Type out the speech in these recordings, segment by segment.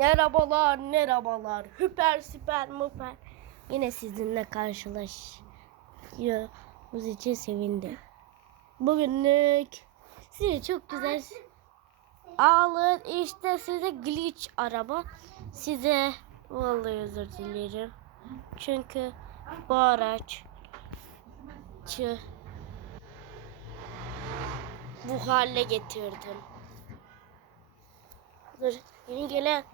Merhabalar, merhabalar. Hüper, süper, müper. Yine sizinle karşılaşıyoruz için sevindim. Bugünlük size çok güzel alın işte size glitch araba. Size vallahi özür dilerim. Çünkü bu araç çı- bu hale getirdim. Dur yeni gelen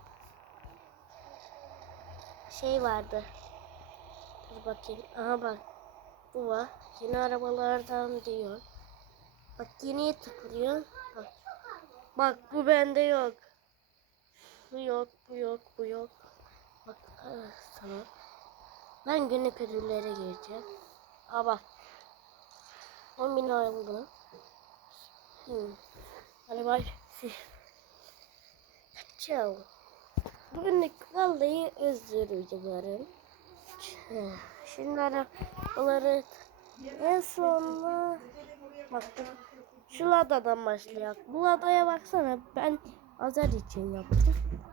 şey vardı. Dur bakayım. Aha bak. Bu var. Yeni arabalardan diyor. Bak yeniye tıklıyor. Bak. Bak bu bende yok. Bu yok, bu yok, bu yok. Bak ah, tamam. Ben günlük ödüllere gireceğim. Aa bak. 10 bin oldu. Hmm. Hadi bay. Ciao. Bugünlük vallahi özür dilerim. Şimdi arabaları en sonunda baktım. Şu ladadan başlayalım. Bu ladaya baksana ben Azar için yaptım.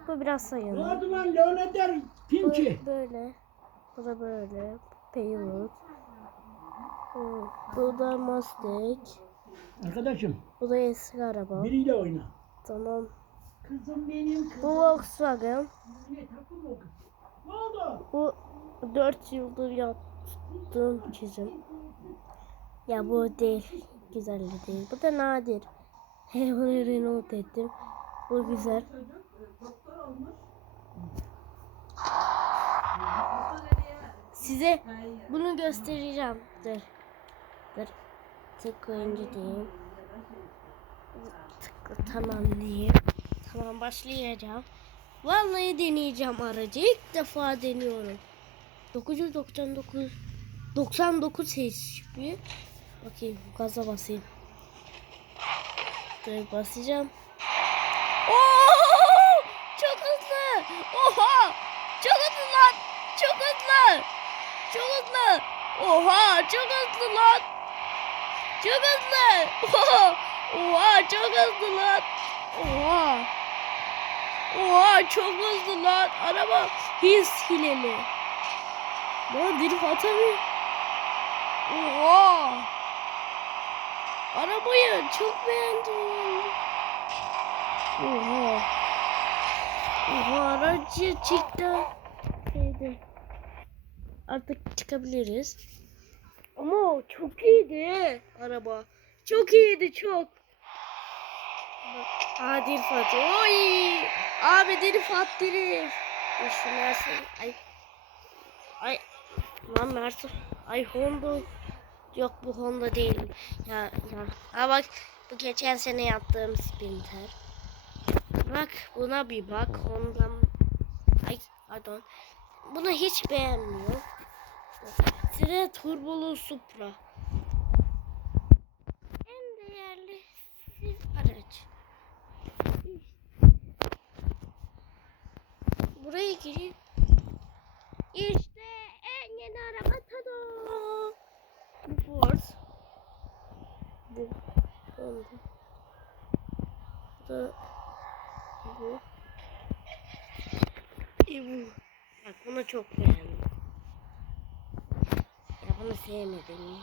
Bu biraz Ne sayılır. oldu lan Leonardo Pinki? Bu böyle. Bu da böyle. Payload. Bu- Bu da Mustang. Arkadaşım Bu da eski araba. biriyle oyna. Tamam. Kızım benim kızım. Bu Volkswagen. Bu 4 yıldır yaptığım çizim. Ya bu değil. Güzel de değil. Bu da nadir. He bunu Renault ettim. Bu güzel. Size bunu göstereceğim. Dur. Dur. Tık diyeyim. Tıkla tamam diyeyim. Tamam başlayacağım. Vallahi deneyeceğim aracı. İlk defa deniyorum. 999 99 HP. Bakayım gaza basayım. Dur basacağım. Oo! Çok hızlı. Oha! Çok hızlı lan. Çok hızlı. Çok hızlı. Oha! Çok hızlı lan. Çok hızlı. Oha! Oha! Çok hızlı lan. Oha! Oha! Çok hızlı lan. Araba hız hileli. Lan drift atamıyor. Oha! Arabayı çok beğendim. Oha. Oha aracı çıktı. Şeyde. Artık çıkabiliriz. Ama çok iyiydi araba. Çok iyiydi çok. Aa Dirfat. Oy! Abi Dirfat Drift. Dur şu Mersin. Ay. Ay. Lan Mersin. Ay Honda. Yok bu Honda değil. Ya ya. Ha bak bu geçen sene yaptığım Sprinter. Bak buna bir bak. Honda. Ay pardon. Bunu hiç beğenmiyorum. Size turbolu Supra. En değerli siz araç. Buraya gireyim. İşte en yeni araba tada. Bu Ford. Bu. Honda. Bu bu. E bu. Bak bunu çok beğendim. Ya bunu sevmedim.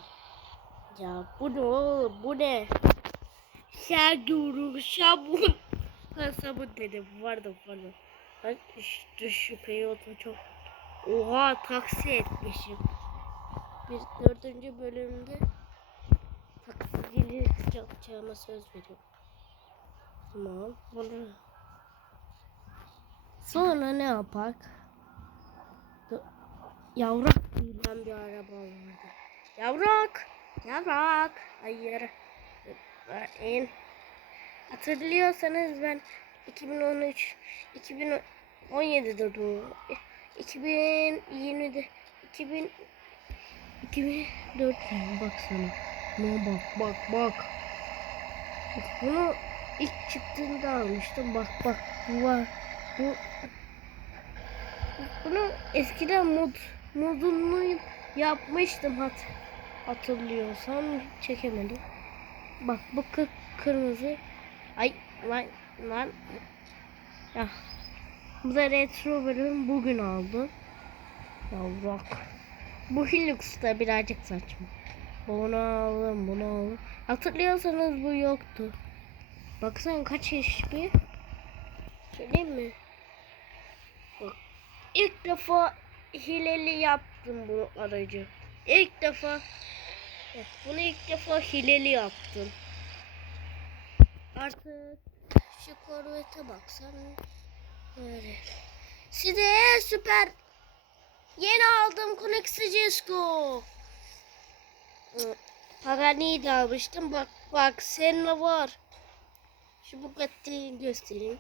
Ya bu ne oğlum bu ne? Şerduru sabun. Ha sabun dedim pardon pardon. Bak işte şu peyotu çok. Oha taksi etmişim. Bir dördüncü bölümde taksiciliği yapacağıma söz veriyorum. Tamam bunu. Sonra ne yapak? Dı- Yavrak denilen bir araba vardı. Yavrak! Yavrak! Hayır. En Hatırlıyorsanız ben 2013 2017'de doğdum. 2020'de 2000 2004 yani baksana. Ne bak bak bak. Bunu ilk çıktığında almıştım. Bak bak bu var. Bu bunu eskiden mod modunu yapmıştım hat hatırlıyorsam çekemedim. Bak bu kı- kırmızı. Ay lan lan. Ya. Bu da Retro Bölüm bugün aldım. Ya bak. Bu Hilux da birazcık saçma. Bunu aldım, bunu aldım. Hatırlıyorsanız bu yoktu. Baksana kaç HP. Söyleyeyim mi? Bak. İlk defa hileli yaptım bu aracı. İlk defa Bak, bunu ilk defa hileli yaptım. Artık şu korvete baksan böyle. Size süper yeni aldım Koneksi Cisco. Pagani'yi de almıştım. Bak bak seninle var. Şu Bugatti'yi göstereyim.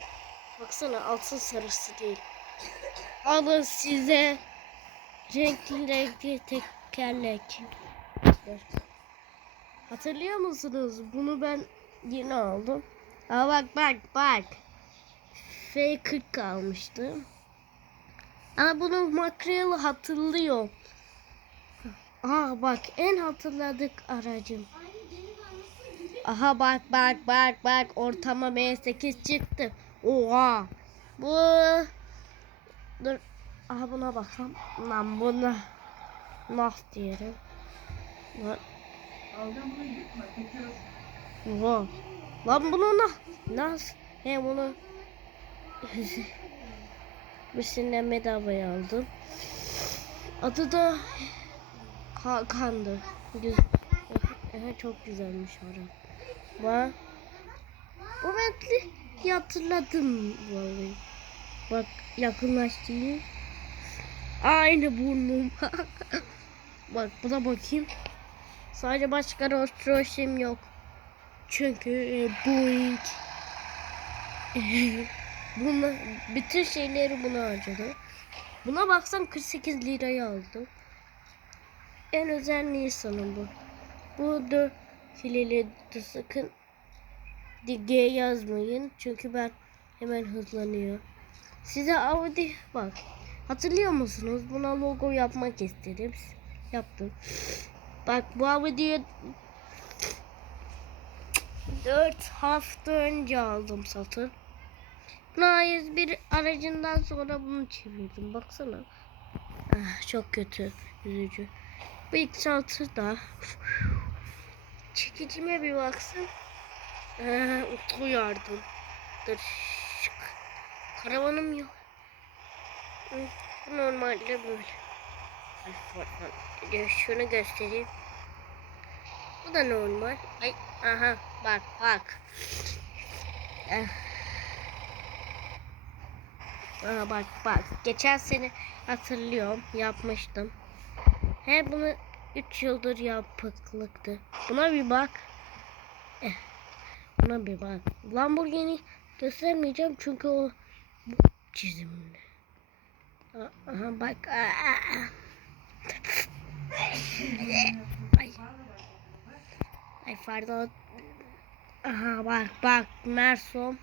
Baksana altın sarısı değil. Alın size renkli renkli tekerlek. Hatırlıyor musunuz? Bunu ben yeni aldım. Aa bak bak bak. F40 almıştım. Ama bunun makreli hatırlıyor. Aa bak en hatırladık aracım. Aha bak bak bak bak ortama M8 çıktı. Oha. Bu dur. Aha buna bakalım. Lan buna nah diyelim. Lan Oha. Lan bunu na nasıl? He bunu birisinden bedavaya aldım. Adı da Hakan'dı. Aha, çok güzelmiş ara. Bak. Bu metli hatırladım vallahi. Bak yakınlaştırayım. Aynı burnum. Bak bu da bakayım. Sadece başka roşroşim yok. Çünkü e, Boeing Buna, bütün şeyleri buna harcadı. Buna baksan 48 liraya aldım. En özel Nisan'ım bu. Bu da fileli de sakın G yazmayın. Çünkü ben hemen hızlanıyor. Size Audi bak. Hatırlıyor musunuz? Buna logo yapmak istedim. Yaptım. Bak bu Audi'yi 4 hafta önce aldım satın. Buna 101 aracından sonra bunu çevirdim. Baksana. Ah, çok kötü. Üzücü. Bu X6 da. Çekicime bir baksın. Ee, utku yardım. Dur. Karavanım yok. Normalde böyle. Şunu göstereyim. Bu da normal. Ay aha bak bak. Eh. Aha bak bak. Geçen sene hatırlıyorum yapmıştım. He bunu 3 yıldır yapıklıktı. Buna bir bak. Eh. Buna bir bak. Lamborghini göstermeyeceğim çünkü o bu çizimli. Aha bak. Aa. Ay. Pardon. Aha bak bak Merso.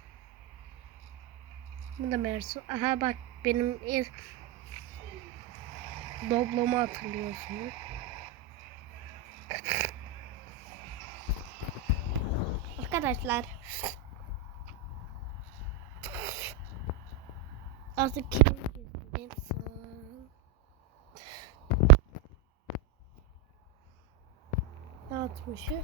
Bu da Merso. Aha bak benim ilk Doblomu hatırlıyorsunuz. Arkadaşlar. Artık kim? Ne atmışı?